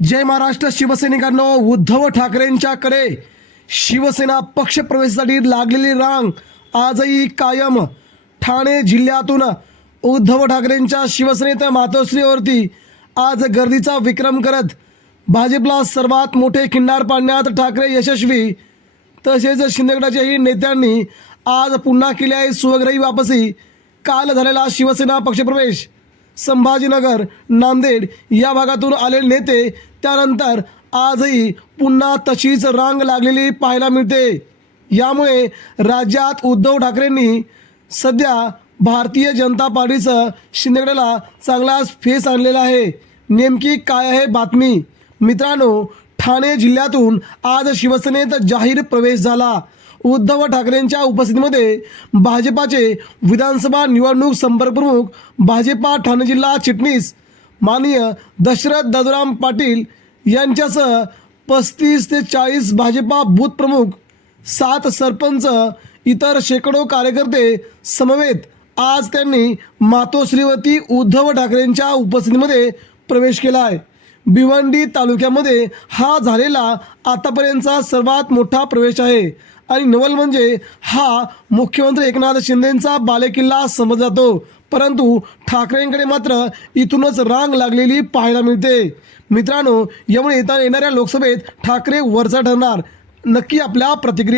जय महाराष्ट्र शिवसैनिकांनो उद्धव ठाकरेंच्याकडे शिवसेना पक्षप्रवेशासाठी लागलेली रांग आजही कायम. ठाणे जिल्ह्यातून उद्धव ठाकरेंच्या शिवसेनेत मातोश्रीवरती आज गर्दीचा विक्रम करत भाजपला सर्वात मोठे खिंडार पाडण्यात ठाकरे यशस्वी. तसेच शिंदेगडाच्याही नेत्यांनी आज पुन्हा केली आहे सुवग्रही वापसी. काल झालेला शिवसेना पक्षप्रवेश संभाजीनगर नांदेड या भागातून आलेले नेते त्यानंतर आजही पुन्हा तशीच रांग लागलेली पाहायला मिळते. यामुळे राज्यात उद्धव ठाकरेंनी सध्या भारतीय जनता पार्टीचं शिंदेगडाला चांगलाच फेस आणलेला आहे. नेमकी काय आहे बातमी? मित्रांनो ठाणे जिल्ह्यातून आज शिवसेनेत जाहीर प्रवेश झाला. उद्धव ठाकरेंच्या उपस्थितीमध्ये भाजपाचे विधानसभा निवडणूक संपर्क प्रमुख भाजपा ठाणे जिल्हा चिटणीस माननीय दशरथ दादुराम पाटील यांच्यासह पस्तीस ते चाळीस भाजपा बूथ प्रमुख सात सरपंच इतर शेकडो कार्यकर्ते समवेत आज त्यांनी मातोश्रीवती उद्धव ठाकरेंच्या उपस्थितीमध्ये प्रवेश केला आहे भिवंडी तालुक्यामध्ये हा झालेला आतापर्यंतचा सर्वात मोठा प्रवेश आहे. आणि नवल म्हणजे हा मुख्यमंत्री एकनाथ शिंदेंचा बालेकिल्ला समजला जातो. परंतु ठाकरेंकडे मात्र इथूनच रांग लागलेली पाहायला मिळते. मित्रांनो यामुळे येता येणाऱ्या लोकसभेत ठाकरे वरचा ठरणार. नक्की आपल्या प्रतिक्रिया